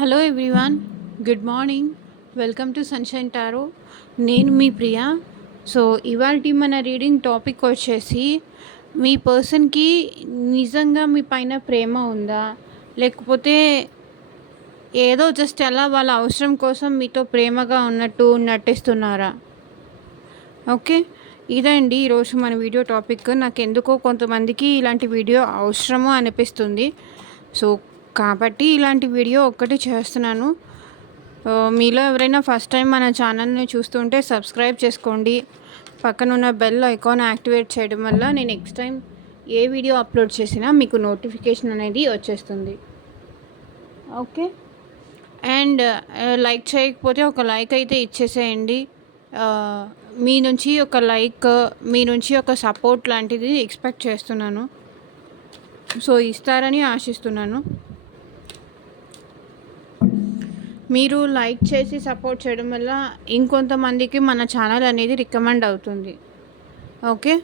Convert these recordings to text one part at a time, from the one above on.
Hello everyone, good morning. Welcome to sunshine tarot. నేను మీ Priya. So ఇవాల్టి మన రీడింగ్ టాపిక్ వచ్చేసి, మీ పర్సన్కి నిజంగా మీ పైన ప్రేమ ఉందా, లేకపోతే ఏదో జస్ట్ అలా వాళ్ళ అవసరం కోసం మీతో ప్రేమగా ఉన్నట్టు నటిస్తున్నారా? ఓకే, ఇదండి ఈరోజు మన వీడియో టాపిక్. నాకు ఎందుకో కొంతమందికి ఇలాంటి వీడియో అవసరము అనిపిస్తుంది. సో కాబట్టి ఇలాంటి వీడియో ఒక్కటి చేస్తున్నాను. మీలో ఎవరైనా ఫస్ట్ టైం మన ఛానల్ని చూస్తుంటే సబ్స్క్రైబ్ చేసుకోండి. పక్కనున్న బెల్ ఐకాన్ యాక్టివేట్ చేయడం వల్ల నేను నెక్స్ట్ టైం ఏ వీడియో అప్లోడ్ చేసినా మీకు నోటిఫికేషన్ అనేది వచ్చేస్తుంది. ఓకే, అండ్ లైక్ చేయకపోతే ఒక లైక్ అయితే ఇచ్చేసేయండి. మీ నుంచి ఒక లైక్, మీ నుంచి ఒక సపోర్ట్ లాంటిది ఎక్స్పెక్ట్ చేస్తున్నాను. సో ఇస్తారని ఆశిస్తున్నాను. మీరు లైక్ చేసి సపోర్ట్ చేయడం వల్ల ఇంకొంతమందికి మన ఛానల్ అనేది రికమెండ్ అవుతుంది. ఓకే,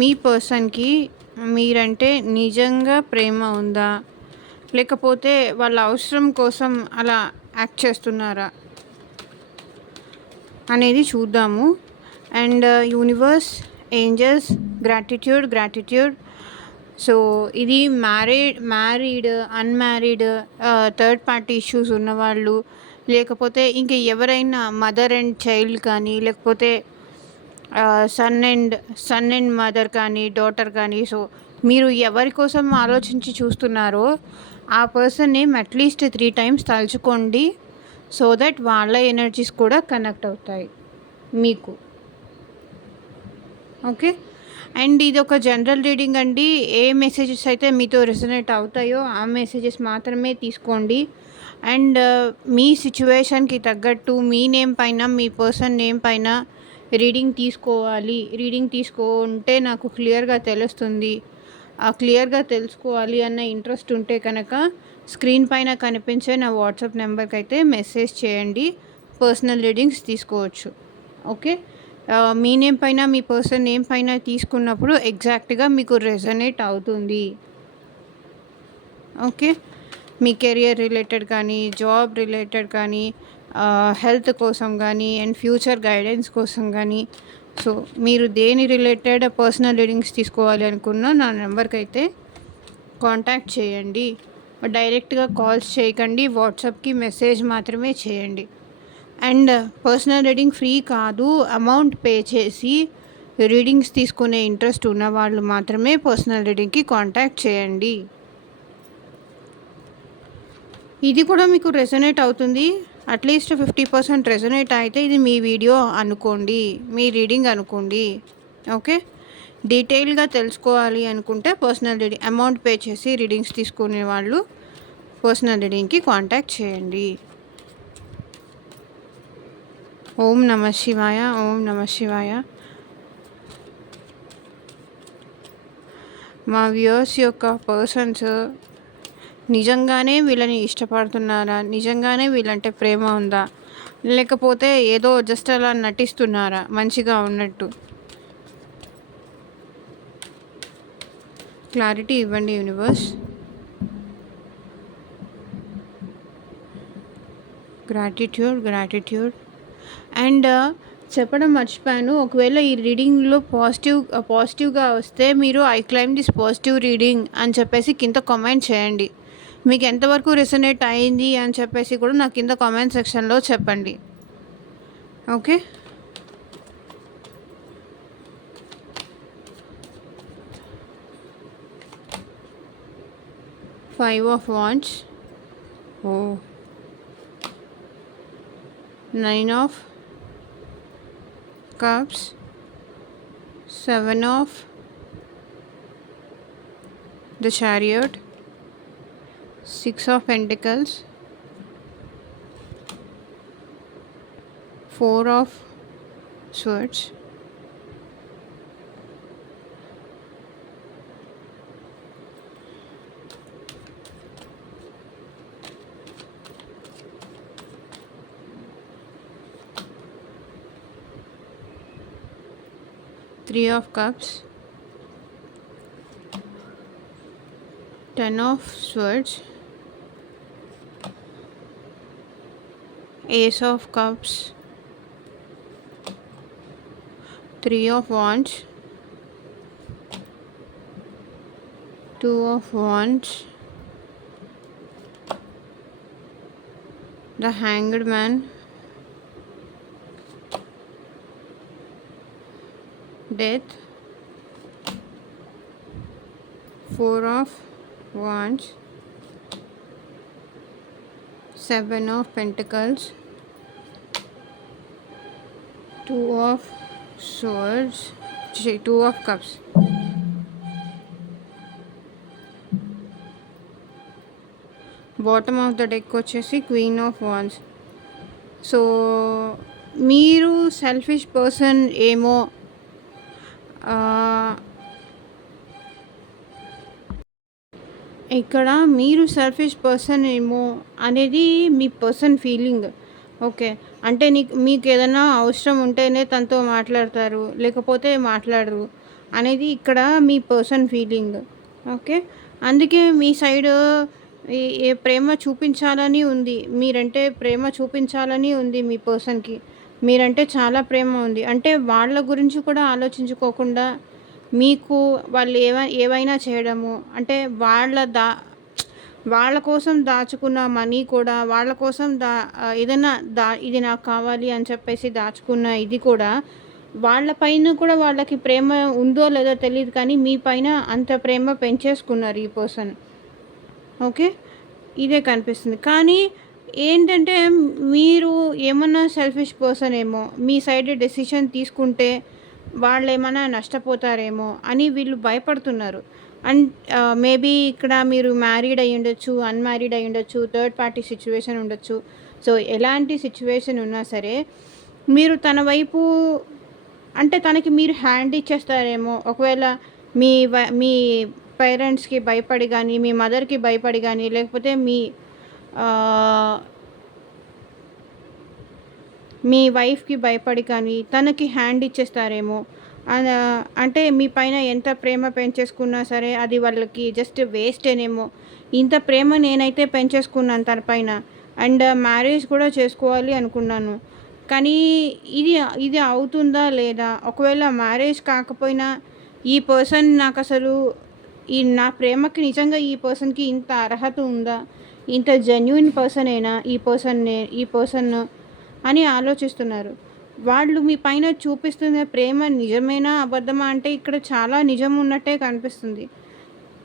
మీ పర్సన్కి మీరంటే నిజంగా ప్రేమ ఉందా, లేకపోతే వాళ్ళ అవసరం కోసం అలా యాక్ట్ చేస్తున్నారా అనేది చూద్దాము. And universe, angels, gratitude. So ఇది married, unmarried, third party issues ఉన్నవాళ్ళు, లేకపోతే ఇంకా ఎవరైనా మదర్ అండ్ చైల్డ్ కానీ, లేకపోతే సన్ అండ్ మదర్ కానీ, డాటర్ కానీ. సో మీరు ఎవరి కోసం ఆలోచించి చూస్తున్నారో ఆ పర్సన్ నేమ్ అట్లీస్ట్ 3 times తలుచుకోండి. సో దట్ వాళ్ళ ఎనర్జీస్ కూడా కనెక్ట్ అవుతాయి మీకు. ఓకే, అండ్ ఇది ఒక జనరల్ రీడింగ్ అండి. ఏ మెసేజెస్ అయితే మీతో రెసొనేట్ అవుతాయో ఆ మెసేజెస్ మాత్రమే తీసుకోండి. అండ్ మీ సిచ్యువేషన్కి తగ్గట్టు మీ నేమ్ పైన, మీ పర్సన్ నేమ్ పైన రీడింగ్ తీసుకోవాలి. రీడింగ్ తీసుకుంటే నాకు క్లియర్గా తెలుస్తుంది. ఆ క్లియర్గా తెలుసుకోవాలి అన్న ఇంట్రెస్ట్ ఉంటే కనుక స్క్రీన్ పైన కనిపించే నా వాట్సాప్ నెంబర్కి అయితే మెసేజ్ చేయండి. పర్సనల్ రీడింగ్స్ తీసుకోవచ్చు. ఓకే, మీ నేమ్ పైన, మీ పర్సన్ నేమ్ పైన తీసుకున్నప్పుడు ఎగ్జాక్ట్గా మీకు రెజనేట్ అవుతుంది. ఓకే, మీ కెరియర్ రిలేటెడ్ కానీ, జాబ్ రిలేటెడ్ కానీ, హెల్త్ కోసం కానీ, అండ్ ఫ్యూచర్ గైడెన్స్ కోసం కానీ. సో మీరు దేని రిలేటెడ్ పర్సనల్ రీడింగ్స్ తీసుకోవాలి అనుకున్నా నా నెంబర్కి అయితే కాంటాక్ట్ చేయండి. డైరెక్ట్గా కాల్స్ చేయకండి, వాట్సాప్కి మెసేజ్ మాత్రమే చేయండి. అండ్ పర్సనల్ రీడింగ్ ఫ్రీ కాదు, అమౌంట్ పే చేసి రీడింగ్స్ తీసుకునే ఇంట్రెస్ట్ ఉన్న వాళ్ళు మాత్రమే పర్సనల్ రీడింగ్కి కాంటాక్ట్ చేయండి. ఇది కూడా మీకు రెసొనేట్ అవుతుంది. అట్లీస్ట్ 50% రెసొనేట్ అయితే ఇది మీ వీడియో అనుకోండి, మీ రీడింగ్ అనుకోండి. ఓకే, డీటెయిల్గా తెలుసుకోవాలి అనుకుంటే పర్సనల్ రీడింగ్ అమౌంట్ పే చేసి రీడింగ్స్ తీసుకునే వాళ్ళు పర్సనల్ రీడింగ్కి కాంటాక్ట్ చేయండి. ఓం నమ శివాయ, ఓం నమ శివాయ. మా వ్యూయర్స్ యొక్క పర్సన్స్ నిజంగానే వీళ్ళని ఇష్టపడుతున్నారా, నిజంగానే వీళ్ళంటే ప్రేమ ఉందా, లేకపోతే ఏదో జస్ట్ అలా నటిస్తున్నారా మంచిగా ఉన్నట్టు? క్లారిటీ ఇవ్వండి యూనివర్స్. గ్రాటిట్యూడ్. అండ్ చెప్పడం మర్చిపోయాను, ఒకవేళ ఈ రీడింగ్లో పాజిటివ్గా వస్తే మీరు I claim this positive reading అని చెప్పేసి కింద కామెంట్ చేయండి. మీకు ఎంతవరకు రెసొనేట్ అయింది అని చెప్పేసి కూడా నాకు కింద కామెంట్ సెక్షన్లో చెప్పండి. Okay, Five of Wands, oh, Nine of Cups, Seven of the Chariot, Six of Pentacles, Four of Swords, Three of Cups, 10 of swords, ace of cups, 3 of wands, 2 of wands, the hanged man, death, 4 of wands, 7 of pentacles, 2 of swords, 2 of cups. Bottom of the deck వచ్చేసి queen of wands. So మీరు selfish person ఏమో, ఇక్కడ మీరు selfish person ఏమో అనేది మీ person feeling. Okay, అంటే మీకు ఏదైనా అవసరం ఉంటేనే తనతో మాట్లాడతారు, లేకపోతే మాట్లాడరు అనేది ఇక్కడ మీ పర్సన్ ఫీలింగ్. ఓకే, అందుకే మీ సైడ్ ఏ ప్రేమ చూపించాలని ఉంది, మీరంటే ప్రేమ చూపించాలని ఉంది మీ పర్సన్కి. మీరంటే చాలా ప్రేమ ఉంది, అంటే వాళ్ళ గురించి కూడా ఆలోచించుకోకుండా మీకు వాళ్ళు ఏవైనా చేయడము, అంటే వాళ్ళ కోసం దాచుకున్న మనీ కూడా, వాళ్ళ కోసం ఏదైనా ఇది నాకు కావాలి అని చెప్పేసి దాచుకున్న ఇది కూడా, వాళ్ళ పైన కూడా వాళ్ళకి ప్రేమ ఉందో లేదో తెలియదు, కానీ మీ పైన అంత ప్రేమ పెంచేసుకున్నారు ఈ పర్సన్. ఓకే, ఇదే కనిపిస్తుంది. కానీ ఏంటంటే మీరు ఏమన్నా సెల్ఫిష్ పర్సన్ ఏమో, మీ సైడ్ డెసిషన్ తీసుకుంటే వాళ్ళు ఏమైనా నష్టపోతారేమో అని వీళ్ళు భయపడుతున్నారు. అండ్ మేబీ ఇక్కడ మీరు మ్యారీడ్ అయ్యి ఉండొచ్చు, అన్మ్యారీడ్ అయ్యి ఉండొచ్చు, థర్డ్ పార్టీ సిచ్యువేషన్ ఉండొచ్చు. సో ఎలాంటి సిచ్యువేషన్ ఉన్నా సరే మీరు తన వైపు, అంటే తనకి మీరు హ్యాండ్ ఇచ్చేస్తారేమో. ఒకవేళ మీ పేరెంట్స్కి భయపడి కానీ, మీ మదర్కి భయపడి కానీ, లేకపోతే మీ వైఫ్కి భయపడి కానీ తనకి హ్యాండ్ ఇచ్చేస్తారేమో. అంటే మీ పైన ఎంత ప్రేమ పెంచేసుకున్నా సరే అది వాళ్ళకి జస్ట్ వేస్టేనేమో. ఇంత ప్రేమ నేనైతే పెంచేసుకున్నాను తన పైన, అండ్ మ్యారేజ్ కూడా చేసుకోవాలి అనుకున్నాను, కానీ ఇది అవుతుందా లేదా? ఒకవేళ మ్యారేజ్ కాకపోయినా ఈ పర్సన్ నాకు అసలు నా ప్రేమకి నిజంగా ఈ పర్సన్కి ఇంత అర్హత ఉందా, ఇంత జెన్యున్ పర్సనేనా ఈ పర్సన్ అని ఆలోచిస్తున్నారు. వాళ్ళు మీ పైన చూపిస్తున్న ప్రేమ నిజమేనా అబద్ధమా అంటే ఇక్కడ చాలా నిజం ఉన్నట్టే కనిపిస్తుంది.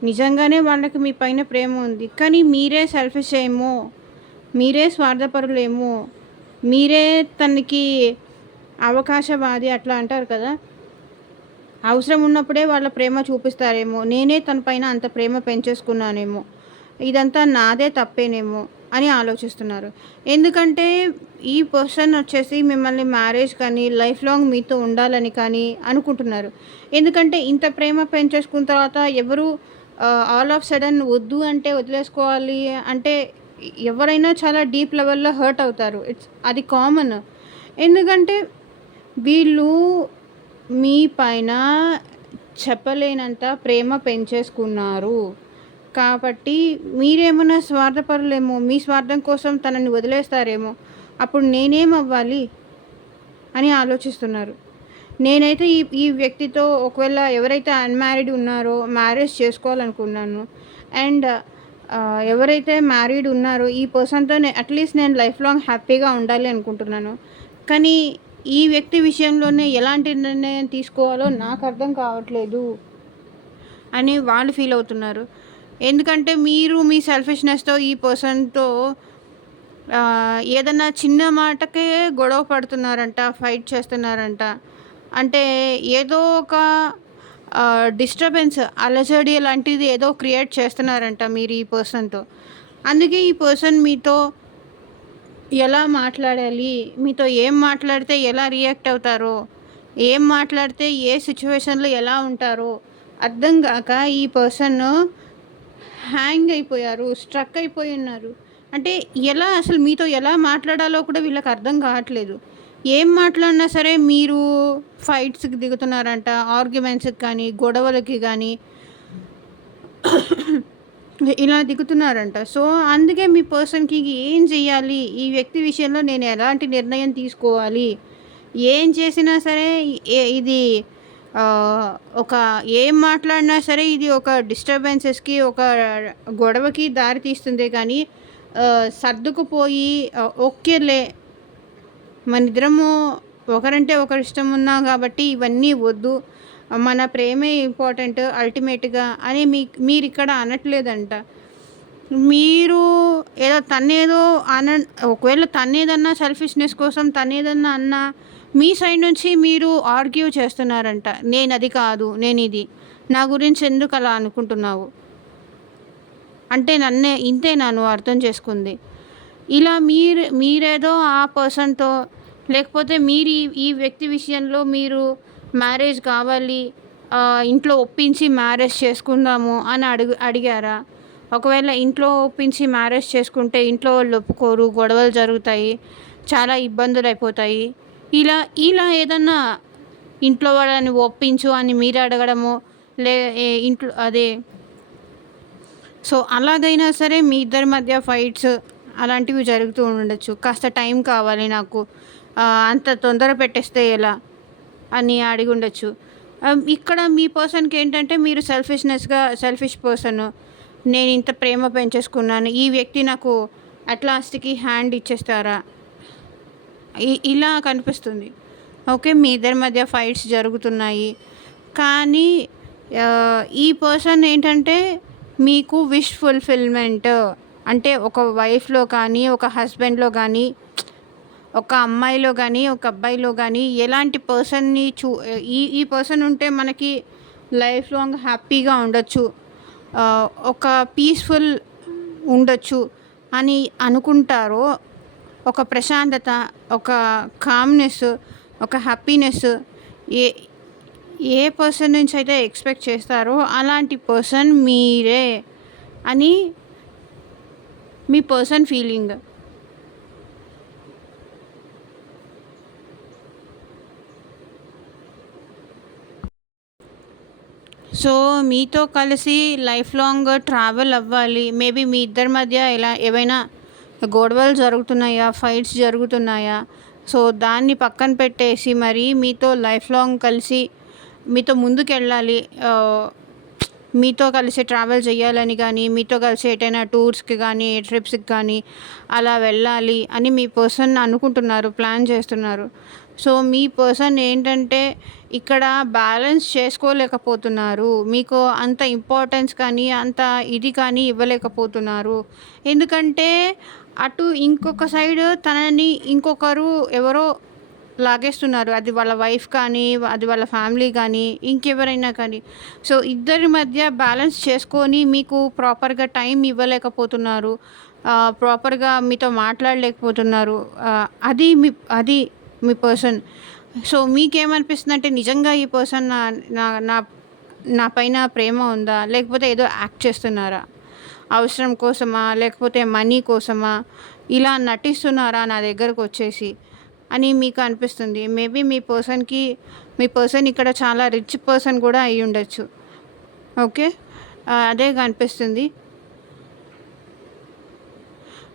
నిజంగానే వాళ్ళకి మీ పైన ప్రేమ ఉంది, కానీ మీరే సెల్ఫిష్ ఏమో, మీరే స్వార్థపరులేమో, మీరే తనకి అవకాశవాది అట్లా అంటారు కదా, అవసరం ఉన్నప్పుడే వాళ్ళ ప్రేమ చూపిస్తారేమో. నేనే తన పైన అంత ప్రేమ పెంచేసుకున్నానేమో, ఇదంతా నాదే తప్పేనేమో అని ఆలోచిస్తున్నారు. ఎందుకంటే ఈ పర్సన్ వచ్చేసి మిమ్మల్ని మ్యారేజ్ కానీ లైఫ్ లాంగ్ మీతో ఉండాలని కానీ అనుకుంటున్నారు. ఎందుకంటే ఇంత ప్రేమ పెంచేసుకున్న తర్వాత ఎవరు ఆల్ ఆఫ్ సడన్ వద్దు అంటే వదిలేసుకోవాలి అంటే ఎవరైనా చాలా డీప్ లెవెల్లో హర్ట్ అవుతారు. అది కామన్. ఎందుకంటే వీళ్ళు మీ పైన చెప్పలేనంత ప్రేమ పెంచేసుకున్నారు కాబట్టి మీరేమన్నా స్వార్థపరులేమో, మీ స్వార్థం కోసం తనని వదిలేస్తారేమో, అప్పుడు నేనేమవ్వాలి అని ఆలోచిస్తున్నారు. నేనైతే ఈ వ్యక్తితో ఒకవేళ ఎవరైతే అన్మ్యారీడ్ ఉన్నారో మ్యారేజ్ చేసుకోవాలనుకున్నాను, అండ్ ఎవరైతే మ్యారీడ్ ఉన్నారో ఈ పర్సన్తో అట్లీస్ట్ నేను లైఫ్ లాంగ్ హ్యాపీగా ఉండాలి అనుకుంటున్నాను. కానీ ఈ వ్యక్తి విషయంలోనే ఎలాంటి నిర్ణయం తీసుకోవాలో నాకు అర్థం కావట్లేదు అని వాళ్ళు ఫీల్ అవుతున్నారు. ఎందుకంటే మీరు మీ సెల్ఫిష్నెస్తో ఈ పర్సన్తో ఏదన్నా చిన్న మాటకే గొడవ పడుతున్నారంట, ఫైట్ చేస్తున్నారంట, అంటే ఏదో ఒక డిస్టర్బెన్స్, అలజడి లాంటిది ఏదో క్రియేట్ చేస్తున్నారంట మీరు ఈ పర్సన్తో. అందుకే ఈ పర్సన్ మీతో ఎలా మాట్లాడాలి, మీతో ఏం మాట్లాడితే ఎలా రియాక్ట్ అవుతారో, ఏం మాట్లాడితే ఏ సిచ్యువేషన్లో ఎలా ఉంటారో అర్థం కాక ఈ పర్సన్ హ్యాంగ్ అయిపోయారు, స్ట్రక్ అయిపోయి ఉన్నారు. అంటే అసలు మీతో ఎలా మాట్లాడాలో కూడా వీళ్ళకి అర్థం కావట్లేదు. ఏం మాట్లాడినా సరే మీరు ఫైట్స్కి దిగుతున్నారంట, ఆర్గ్యుమెంట్స్కి కానీ, గొడవలకి కానీ, ఇలా దిగుతున్నారంట. సో, అందుకే మీ పర్సన్‌కి ఏం చెయ్యాలి? ఈ వ్యక్తి విషయంలో నేను ఎలాంటి నిర్ణయం తీసుకోవాలి? ఏం చేసినా సరే ఇది ఒక ఏం మాట్లాడినా సరే ఇది ఒక డిస్టర్బెన్సెస్‌కి, ఒక గొడవకి దారి తీస్తుందే కానీ సర్దుకుపోయి ఓకేలే మనిద్దరము ఒకరంటే ఒకరిష్టం ఉన్నాం కాబట్టి ఇవన్నీ వద్దు. మన ప్రేమే ఇంపార్టెంట్ అల్టిమేట్‌గా అని మీరిక్కడ అనట్లేదంట. మీరు ఏదో తనేదో ఒకవేళ తనేదన్నా సెల్ఫిష్‌నెస్ కోసం తనేదన్నా అన్నా మీ సైడ్ నుంచి మీరు ఆర్గ్యూ చేస్తున్నారంట. నేనది కాదు, నేనిది. నా గురించి ఎందుకలా అనుకుంటున్నావు? అంటే ఇంతేనా నువ్వు అర్థం చేసుకుంది? ఇలా మీరేదో ఆ పర్సన్‌తో లేకపోతే మీరు ఈ వ్యక్తి విషయంలో మీరు మ్యారేజ్ కావాలి, ఇంట్లో ఒప్పించి మ్యారేజ్ చేసుకుందాము అని అడిగారా? ఒకవేళ ఇంట్లో ఒప్పించి మ్యారేజ్ చేసుకుంటే ఇంట్లో వాళ్ళు ఒప్పుకోరు, గొడవలు జరుగుతాయి, చాలా ఇబ్బందులయిపోతాయి. ఇలా ఇలా ఏదన్నా ఇంట్లో వాళ్ళని ఒప్పించు అని మీరు అడగడము, లే ఇంట్లో అదే సో, అలాగైనా సరే మీ ఇద్దరి మధ్య ఫైట్స్ అలాంటివి జరుగుతూ ఉండొచ్చు. కాస్త టైం కావాలి నాకు, అంత తొందర పెట్టేస్తే ఎలా అని అడిగుండొచ్చు. ఇక్కడ మీ పర్సన్‌కి ఏంటంటే మీరు సెల్ఫిష్ పర్సన్. నేను ఇంత ప్రేమ పెంచేసుకున్నాను. ఈ వ్యక్తి నాకు అట్ లాస్ట్‌కి హ్యాండ్ ఇచ్చేస్తారా? ఇలా కనిపిస్తుంది. ఓకే. మీ ఇద్దరి మధ్య ఫైట్స్ జరుగుతున్నాయి. కానీ ఈ పర్సన్ ఏంటంటే మీకు విష్ ఫుల్‌ఫిల్‌మెంట్ అంటే ఒక వైఫ్‌లో కానీ, ఒక హస్బెండ్‌లో కానీ, ఒక అమ్మాయిలో కానీ, ఒక అబ్బాయిలో కానీ ఎలాంటి పర్సన్‌ని ఈ పర్సన్ ఉంటే మనకి లైఫ్ లాంగ్ హ్యాపీగా ఉండొచ్చు, ఒక పీస్‌ఫుల్ ఉండొచ్చు అని అనుకుంటారో, ఒక ప్రశాంతత, ఒక కామ్‌నెస్, ఒక హ్యాపీనెస్ ఏ ఏ పర్సన్ నుంచి అయితే ఎక్స్పెక్ట్ చేస్తారో అలాంటి పర్సన్ మీరే అని మీ పర్సన్ ఫీలింగ్. సో, మీతో కలిసి లైఫ్ లాంగ్ ట్రావెల్ అవ్వాలి. మేబీ మీ ఇద్దరి మధ్య ఏవైనా గొడవలు జరుగుతున్నాయా? ఫైట్స్ జరుగుతున్నాయా? సో, దాన్ని పక్కన పెట్టేసి మరి మీతో లైఫ్ లాంగ్ కలిసి మీతో ముందుకెళ్ళాలి. మీతో కలిసి ట్రావెల్ చేయాలని కానీ, మీతో కలిసి ఎటైనా టూర్స్‌కి కానీ, ట్రిప్స్‌కి కానీ అలా వెళ్ళాలి అని మీ పర్సన్ అనుకుంటున్నారు, ప్లాన్ చేస్తున్నారు. సో, మీ పర్సన్ ఏంటంటే ఇక్కడ బ్యాలెన్స్ చేసుకోలేకపోతున్నారు. మీకు అంత ఇంపార్టెన్స్ కానీ, అంత ఇది కానీ ఇవ్వలేకపోతున్నారు. ఎందుకంటే అటు ఇంకొక సైడ్ తనని ఇంకొకరు ఎవరో లాగేస్తున్నారు. అది వాళ్ళ వైఫ్ కానీ, అది వాళ్ళ ఫ్యామిలీ కానీ, ఇంకెవరైనా కానీ. సో, ఇద్దరి మధ్య బ్యాలెన్స్ చేసుకొని మీకు ప్రాపర్‌గా టైం ఇవ్వలేకపోతున్నారు. ప్రాపర్‌గా మీతో మాట్లాడలేకపోతున్నారు. అది మీ పర్సన్. సో, మీకేమనిపిస్తుందంటే నిజంగా ఈ పర్సన్ నా నా నా నా పైన ప్రేమ ఉందా? లేకపోతే ఏదో యాక్ట్ చేస్తున్నారా? అవసరం కోసమా? లేకపోతే మనీ కోసమా? ఇలా నటిస్తున్నారా నా దగ్గరకొచ్చేసి అని మీకు అనిపిస్తుంది. మేబీ మీ పర్సన్ ఇక్కడ చాలా రిచ్ పర్సన్ కూడా అయ్యుండొచ్చు. ఓకే. అదే కనిపిస్తుంది.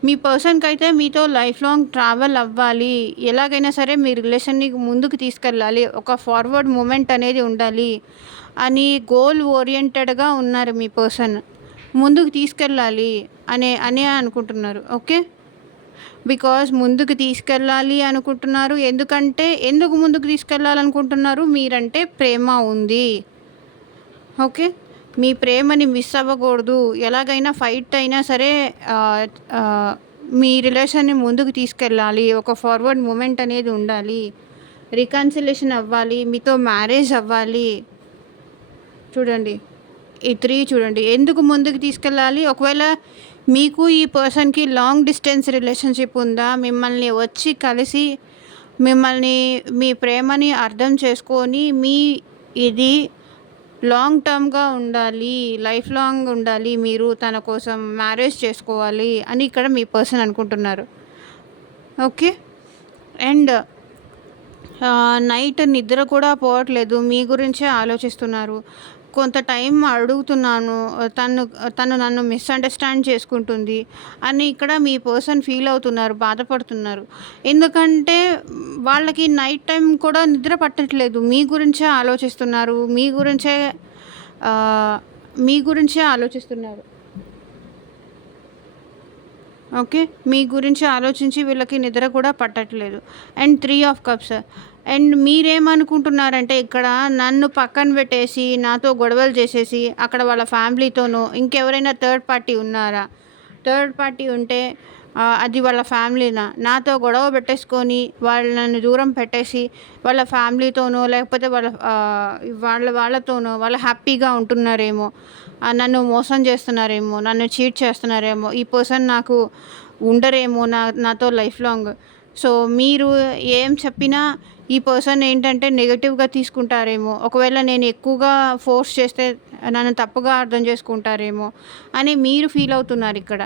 మీ పర్సన్‌కైతే మీతో లైఫ్ లాంగ్ ట్రావెల్ అవ్వాలి. ఎలాగైనా సరే మీ రిలేషన్‌ని ముందుకు తీసుకెళ్ళాలి. ఒక ఫార్వర్డ్ మూమెంట్ అనేది ఉండాలి అని గోల్ ఓరియెంటెడ్‌గా ఉన్నారు మీ పర్సన్. ముందుకు తీసుకెళ్ళాలి అనే అనుకుంటున్నారు. ఓకే. బికాజ్ ముందుకు తీసుకెళ్ళాలి అనుకుంటున్నారు. ఎందుకు ముందుకు తీసుకెళ్ళాలనుకుంటున్నారు? మీరంటే ప్రేమ ఉంది. ఓకే. మీ ప్రేమని మిస్ అవ్వకూడదు. ఎలాగైనా ఫైట్ అయినా సరే మీ రిలేషన్‌ని ముందుకు తీసుకెళ్ళాలి. ఒక ఫార్వర్డ్ మూమెంట్ అనేది ఉండాలి. రికన్సిలేషన్ అవ్వాలి. మీతో మ్యారేజ్ అవ్వాలి. చూడండి. ఈ 3 చూడండి. ఎందుకు ముందుకు తీసుకెళ్ళాలి? ఒకవేళ మీకు ఈ పర్సన్‌కి లాంగ్ డిస్టెన్స్ రిలేషన్‌షిప్ ఉందా? మిమ్మల్ని వచ్చి కలిసి మీ ప్రేమని అర్థం చేసుకొని ఇది లాంగ్ టర్మ్‌గా ఉండాలి. లైఫ్ లాంగ్ ఉండాలి. మీరు తన కోసం మ్యారేజ్ చేసుకోవాలి అని ఇక్కడ మీ పర్సన్ అనుకుంటున్నారు. ఓకే. అండ్ నైట్ నిద్ర కూడా పోవట్లేదు. మీ గురించే ఆలోచిస్తున్నారు. కొంత టైం అడుగుతున్నాను. తను తను నన్ను మిస్‌అండర్‌స్టాండ్ చేసుకుంటుంది అని ఇక్కడ మీ పర్సన్ ఫీల్ అవుతున్నారు. బాధపడుతున్నారు. ఎందుకంటే వాళ్ళకి నైట్ టైమ్ కూడా నిద్ర పట్టట్లేదు. మీ గురించే ఆలోచిస్తున్నారు. ఆహ్, మీ గురించే ఆలోచిస్తున్నారు. ఓకే. మీ గురించి ఆలోచించి వీళ్ళకి నిద్ర కూడా పట్టట్లేదు. And 3 of cups. అండ్ మీరేమనుకుంటున్నారంటే ఇక్కడ నన్ను పక్కన పెట్టేసి, నాతో గొడవలు చేసేసి, అక్కడ వాళ్ళ ఫ్యామిలీతోనో ఇంకెవరైనా థర్డ్ పార్టీ ఉన్నారా? థర్డ్ పార్టీ ఉంటే అది వాళ్ళ ఫ్యామిలీనా? నాతో గొడవ పెట్టేసుకొని, వాళ్ళు నన్ను దూరం పెట్టేసి, వాళ్ళ ఫ్యామిలీతోనో లేకపోతే వాళ్ళతోనో వాళ్ళు హ్యాపీగా ఉంటున్నారేమో. నన్ను మోసం చేస్తున్నారేమో, నన్ను చీట్ చేస్తున్నారేమో, ఈ పర్సన్ నాకు ఉండరేమో నాతో లైఫ్ లాంగ్. సో మీరు ఏం చెప్పినా ఈ పర్సన్ ఏంటంటే నెగెటివ్‌గా తీసుకుంటారేమో. ఒకవేళ నేను ఎక్కువగా ఫోర్స్ చేస్తే నన్ను తప్పుగా అర్థం చేసుకుంటారేమో అని మీరు ఫీల్ అవుతున్నారిక్కడ.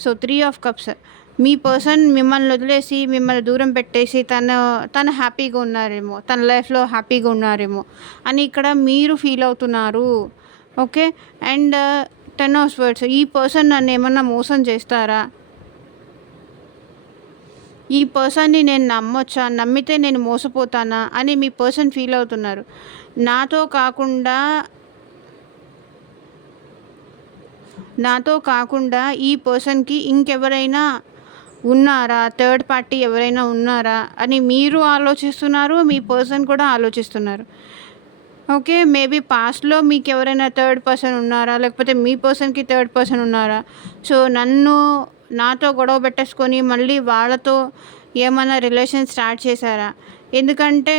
So 3 of cups. మీ పర్సన్ మిమ్మల్ని వదిలేసి, మిమ్మల్ని దూరం పెట్టేసి తను హ్యాపీగా ఉన్నారేమో, తన లైఫ్‌లో హ్యాపీగా ఉన్నారేమో అని ఇక్కడ మీరు ఫీల్ అవుతున్నారు. ఓకే. And 10 of swords. ఈ పర్సన్ నన్నేమన్నా మోసం చేస్తారా? ఈ పర్సన్‌ని నేను నమ్మొచ్చా? నమ్మితే నేను మోసపోతానా? అని మీ పర్సన్ ఫీల్ అవుతున్నారు. నాతో కాకుండా నాతో కాకుండా ఈ పర్సన్‌కి ఇంకెవరైనా ఉన్నారా? థర్డ్ పార్టీ ఎవరైనా ఉన్నారా? అని మీరు ఆలోచిస్తున్నారు. మీ పర్సన్ కూడా ఆలోచిస్తున్నారు. ఓకే. మేబీ పాస్ట్‌లో మీకెవరైనా థర్డ్ పర్సన్ ఉన్నారా? లేకపోతే మీ పర్సన్‌కి థర్డ్ పర్సన్ ఉన్నారా? సో నాతో గొడవ పెట్టేసుకొని మళ్ళీ వాళ్ళతో ఏమన్నా రిలేషన్ స్టార్ట్ చేశారా? ఎందుకంటే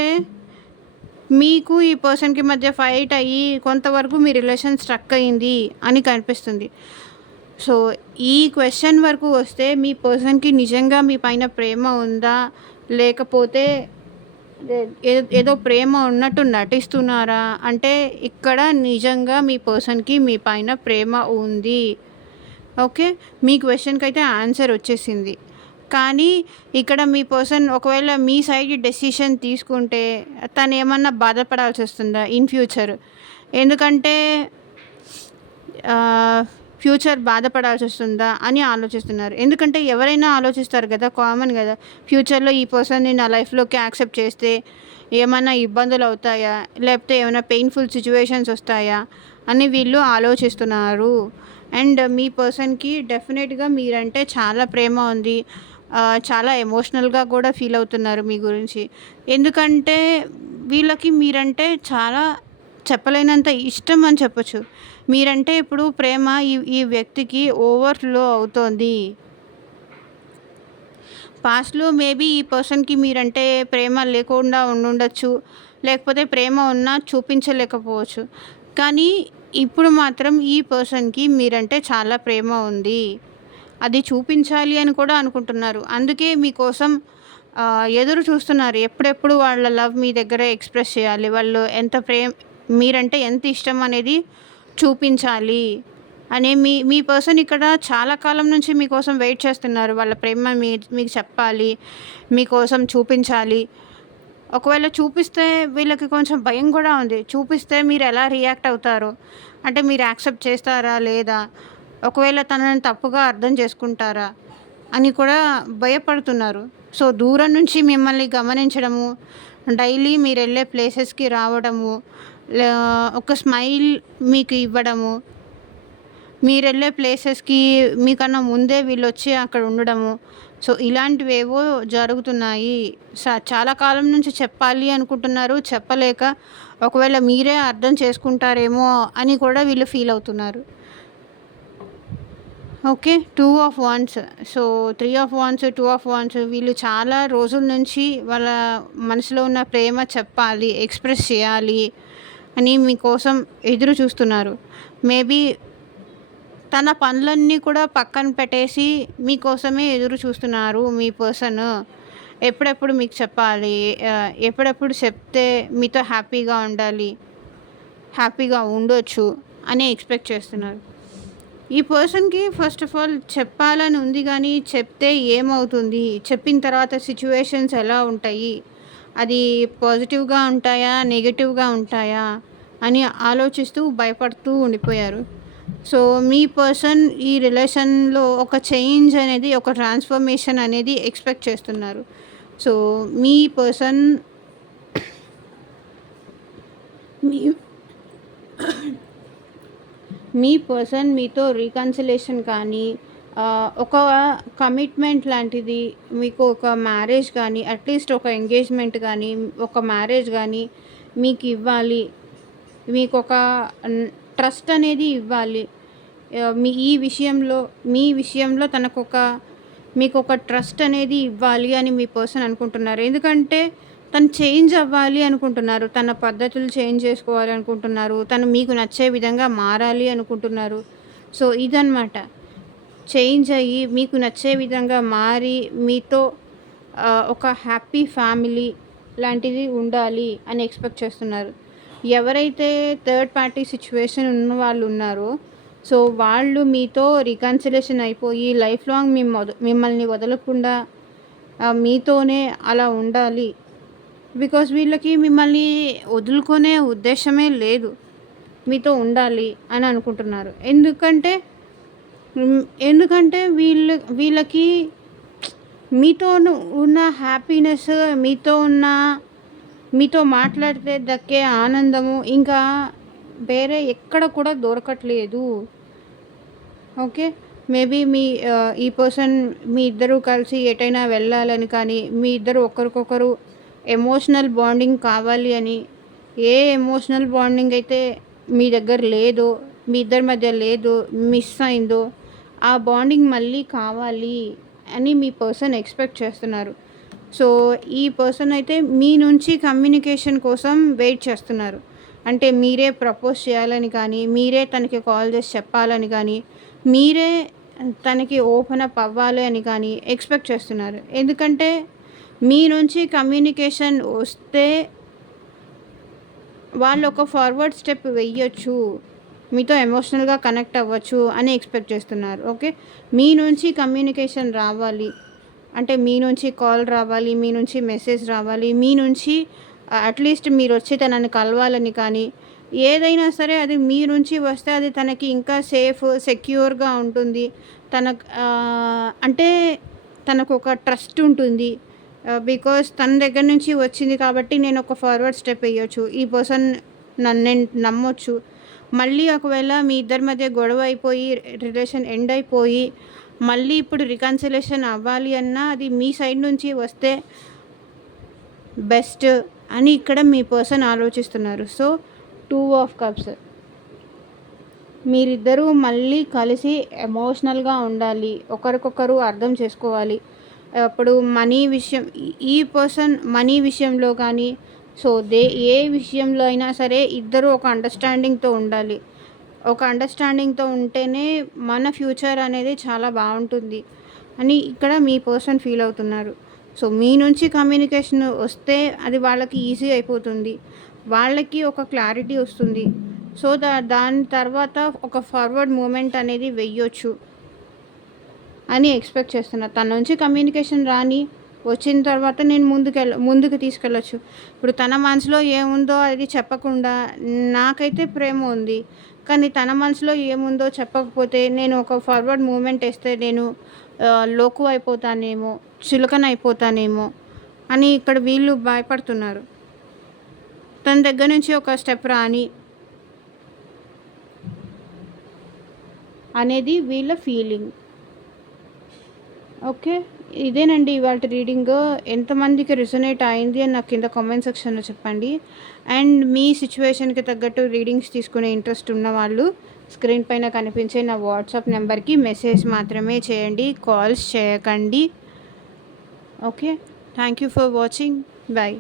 మీకు ఈ పర్సన్‌కి మధ్య ఫైట్ అయ్యి కొంతవరకు మీ రిలేషన్ స్ట్రక్ అయింది అని కనిపిస్తుంది. సో ఈ క్వెషన్ వరకు వస్తే మీ పర్సన్‌కి నిజంగా మీ పైన ప్రేమ ఉందా? లేకపోతే ఏదో ప్రేమ ఉన్నట్టు నటిస్తున్నారా? అంటే ఇక్కడ నిజంగా మీ పర్సన్‌కి మీ పైన ప్రేమ ఉంది. ఓకే. మీ క్వెషన్‌కైతే ఆన్సర్ వచ్చేసింది. కానీ ఇక్కడ మీ పర్సన్ ఒకవేళ మీ సైడ్ డెసిషన్ తీసుకుంటే తనేమన్నా బాధపడాల్సొస్తుందా ఇన్ ఫ్యూచర్? ఎందుకంటే ఫ్యూచర్ బాధపడాల్సొస్తుందా అని ఆలోచిస్తున్నారు. ఎందుకంటే ఎవరైనా ఆలోచిస్తారు గదా! కామన్ గదా! ఫ్యూచర్‌లో ఈ పర్సన్‌ని నా లైఫ్‌లోకి యాక్సెప్ట్ చేస్తే ఏమన్నా ఇబ్బందులవుతాయా? లేకపోతే ఏమైనా పెయిన్‌ఫుల్ సిట్యుయేషన్స్ వస్తాయా? అని వీళ్ళు ఆలోచిస్తున్నారు. అండ్ మీ పర్సన్‌కి డెఫినెట్‌గా మీరంటే చాలా ప్రేమ ఉంది. చాలా ఎమోషనల్‌గా కూడా ఫీల్ అవుతున్నారు మీ గురించి. ఎందుకంటే వీళ్ళకి మీరంటే చాలా చెప్పలేనంత ఇష్టం అని చెప్పొచ్చు. మీరంటే ఇప్పుడు ప్రేమ ఈ వ్యక్తికి ఓవర్‌ఫ్లో అవుతోంది. పాస్ట్‌లో మేబీ ఈ పర్సన్‌కి మీరంటే ప్రేమ లేకుండా ఉండుండొచ్చు. లేకపోతే ప్రేమ ఉన్నా చూపించలేకపోవచ్చు. కానీ ఇప్పుడు మాత్రం ఈ పర్సన్‌కి మీరంటే చాలా ప్రేమ ఉంది. అది చూపించాలి అని కూడా అనుకుంటున్నారు. అందుకే మీకోసం ఎదురు చూస్తున్నారు. ఎప్పుడెప్పుడు వాళ్ళ లవ్ మీ దగ్గర ఎక్స్‌ప్రెస్ చేయాలి. వాళ్ళు మీరంటే ఎంత ఇష్టం అనేది చూపించాలి అని మీ పర్సన్ ఇక్కడ చాలా కాలం నుంచి మీకోసం వెయిట్ చేస్తున్నారు. వాళ్ళ ప్రేమ మీకు చెప్పాలి. మీకోసం చూపించాలి. ఒకవేళ చూపిస్తే వీళ్ళకి కొంచెం భయం కూడా ఉంది. చూపిస్తే మీరు ఎలా రియాక్ట్ అవుతారు? అంటే మీరు యాక్సెప్ట్ చేస్తారా? లేదా? ఒకవేళ తనని తప్పుగా అర్థం చేసుకుంటారా? అని కూడా భయపడుతున్నారు. సో దూరం నుంచి మిమ్మల్ని గమనించడము, డైలీ మీరెళ్ళే ప్లేసెస్‌కి రావడము, ఒక స్మైల్ మీకు ఇవ్వడము, మీరెళ్ళే ప్లేసెస్‌కి మీకన్నా ముందే వీళ్ళొచ్చి అక్కడ ఉండడము. సో ఇలాంటివేవో జరుగుతున్నాయి. చాలా కాలం నుంచి చెప్పాలి అనుకుంటున్నారు. చెప్పలేక ఒకవేళ మీరే అర్థం చేసుకుంటారేమో అని కూడా వీళ్ళు ఫీల్ అవుతున్నారు. Okay. 2 of wands. So 3 of wands, 2 of wands వీళ్ళు చాలా రోజుల నుంచి వాళ్ళ మనసులో ఉన్న ప్రేమ చెప్పాలి, ఎక్స్‌ప్రెస్ చేయాలి అని మీకోసం ఎదురు చూస్తున్నారు. మేబీ తన పనులన్నీ కూడా పక్కన పెట్టేసి మీకోసమే ఎదురు చూస్తున్నారు మీ పర్సన్. ఎప్పుడెప్పుడు మీకు చెప్పాలి, ఎప్పుడెప్పుడు చెప్తే మీతో హ్యాపీగా ఉండాలి, హ్యాపీగా ఉండొచ్చు అని ఎక్స్‌పెక్ట్ చేస్తున్నారు. ఈ పర్సన్‌కి ఫస్ట్ ఆఫ్ ఆల్ చెప్పాలని ఉంది గానీ, చెప్తే ఏమవుతుంది? చెప్పిన తర్వాత సిట్యుయేషన్స్ ఎలా ఉంటాయి? అది పాజిటివ్‌గా ఉంటాయా? నెగెటివ్‌గా ఉంటాయా? అని ఆలోచిస్తూ భయపడుతూ ఉండిపోయారు. సో, మీ పర్సన్ ఈ రిలేషన్‌లో ఒక చేంజ్ అనేది, ఒక ట్రాన్స్‌ఫర్మేషన్ అనేది ఎక్స్‌పెక్ట్ చేస్తున్నారు. సో, మీ పర్సన్ మీ మీ పర్సన్ మీతో రీకన్సిలేషన్ కానీ, ఒక కమిట్మెంట్ లాంటిది, మీకు ఒక మ్యారేజ్ కానీ, అట్లీస్ట్ ఒక ఎంగేజ్మెంట్ కానీ, ఒక మ్యారేజ్ కానీ మీకు ఇవ్వాలి. మీకు ఒక ట్రస్ట్ అనేది ఇవ్వాలి. మీ విషయంలో మీకు ఒక ట్రస్ట్ అనేది ఇవ్వాలి అని మీ పర్సన్ అనుకుంటున్నారు. ఎందుకంటే తను చేంజ్ అవ్వాలి అనుకుంటున్నారు. తన పద్ధతులు చేంజ్ చేసుకోవాలి అనుకుంటున్నారు. తను మీకు నచ్చే విధంగా మారాలి అనుకుంటున్నారు. సో, ఇదనమాట. చేంజ్ అయ్యి మీకు నచ్చే విధంగా మారి మీతో ఒక హ్యాపీ ఫ్యామిలీ లాంటిది ఉండాలి అని ఎక్స్‌పెక్ట్ చేస్తున్నారు. ఎవరైతే థర్డ్ పార్టీ సిట్యుయేషన్ ఉన్న వాళ్ళు ఉన్నారో, సో, వాళ్ళు మీతో రికన్సిలేషన్ అయిపోయి లైఫ్ లాంగ్ మిమ్మల్ని వదలకుండా మీతోనే అలా ఉండాలి. బికాజ్ వీళ్ళకి మిమ్మల్ని వదులుకునే ఉద్దేశమే లేదు. మీతో ఉండాలి అని అనుకుంటున్నారు. ఎందుకంటే వీళ్ళకి మీతో ఉన్న హ్యాపీనెస్, మీతో మాట్లాడితే దక్కే ఆనందము ఇంకా వేరే ఎక్కడ కూడా దొరకట్లేదు. ఓకే. మేబీ ఈ పర్సన్ మీ ఇద్దరు కలిసి ఎటైనా వెళ్ళాలని కానీ, మీ ఇద్దరు ఒకరికొకరు ఎమోషనల్ బాండింగ్ కావాలి అని, ఏ ఎమోషనల్ బాండింగ్ అయితే మీ దగ్గర లేదో, మీ ఇద్దరి మధ్య లేదో, మిస్ అయిందో, ఆ బాండింగ్ మళ్ళీ కావాలి అని మీ పర్సన్ ఎక్స్‌పెక్ట్ చేస్తున్నారు. సో, ఈ పర్సన్ అయితే మీ నుంచి కమ్యూనికేషన్ కోసం వెయిట్ చేస్తున్నారు. అంటే మీరే ప్రపోజ్ చేయాలని కానీ, మీరే తనకి కాల్ చేసి చెప్పాలని కానీ, మీరే తనకి ఓపెన్ అప్ అవ్వాలి అని కానీ ఎక్స్‌పెక్ట్ చేస్తున్నారు. ఎందుకంటే మీ నుంచి కమ్యూనికేషన్ వస్తే వాళ్ళు ఒక ఫార్వర్డ్ స్టెప్ వెయ్యొచ్చు. మీతో ఎమోషనల్‌గా కనెక్ట్ అవ్వచ్చు అని ఎక్స్‌పెక్ట్ చేస్తున్నారు. ఓకే. మీ నుంచి కమ్యూనికేషన్ రావాలి. అంటే మీ నుంచి కాల్ రావాలి, మీ నుంచి మెసేజ్ రావాలి, మీ నుంచి అట్లీస్ట్ మీరొచ్చి తనని కలవాలని కానీ, ఏదైనా సరే అది మీ నుంచి వస్తే అది తనకి ఇంకా సెక్యూర్‌గా ఉంటుంది. అంటే తనకొక ట్రస్ట్ ఉంటుంది. బికాజ్ తన దగ్గర నుంచి వచ్చింది కాబట్టి నేను ఒక ఫార్వర్డ్ స్టెప్ ఎయ్యొచ్చు. ఈ పర్సన్ నేను నమ్మొచ్చు. మళ్ళీ ఒకవేళ మీ ఇద్దరి మధ్య గొడవ అయిపోయి, రిలేషన్ ఎండ్ అయిపోయి, మళ్ళీ ఇప్పుడు రికన్సిలేషన్ అవ్వాలి అన్నా అది మీ సైడ్ నుంచి వస్తే బెస్ట్ అని ఇక్కడ మీ పర్సన్ ఆలోచిస్తున్నారు. So, 2 of cups. మీరిద్దరూ మళ్ళీ కలిసి ఎమోషనల్‌గా ఉండాలి. ఒకరికొకరు అర్థం చేసుకోవాలి. అప్పుడు ఈ పర్సన్ మనీ విషయంలో కానీ, సో, ఏ విషయంలో అయినా సరే ఇద్దరూ ఒక అండర్‌స్టాండింగ్‌తో ఉండాలి. ఒక అండర్‌స్టాండింగ్‌తో ఉంటేనే మన ఫ్యూచర్ అనేది చాలా బావుంటుంది అని ఇక్కడ మీ పర్సన్ ఫీల్ అవుతున్నారు. సో, మీ నుంచి కమ్యూనికేషన్ వస్తే అది వాళ్ళకి ఈజీ అయిపోతుంది. వాళ్ళకి ఒక క్లారిటీ వస్తుంది. సో, దాని తర్వాత ఒక ఫార్వర్డ్ మూవ్‌మెంట్ అనేది వెయ్యొచ్చు అని ఎక్స్‌పెక్ట్ చేస్తున్నా. తన నుంచి కమ్యూనికేషన్ వచ్చిన తర్వాత నేను ముందుకు తీసుకెళ్ళొచ్చు. ఇప్పుడు తన మనసులో ఏముందో అది చెప్పకుండా, నాకైతే ప్రేమ ఉంది. కానీ తన మనసులో ఏముందో చెప్పకపోతే నేను ఒక ఫార్వర్డ్ మూవ్‌మెంట్ ఏస్తే నేను లోకువ అయిపోతానేమో, చులకన అయిపోతానేమో అని ఇక్కడ వీళ్ళు భయపడుతున్నారు. తన దగ్గర నుంచి ఒక స్టెప్ అనేది వీళ్ళ ఫీలింగ్. ఓకే. ఇదేనండి ఇవాల్టి రీడింగ్. ఎంతమందికి రెసొనేట్ అయింది అని నాకు కింద కామెంట్ సెక్షన్‌లో చెప్పండి. అండ్ మీ సిట్యుయేషన్‌కి తగ్గట్టు రీడింగ్స్ తీసుకునే ఇంట్రెస్ట్ ఉన్నవాళ్ళు స్క్రీన్ పైన కనిపించే నా వాట్సాప్ నెంబర్‌కి మెసేజ్ మాత్రమే చేయండి. కాల్స్ చేయకండి. Okay. Thank you for watching. By.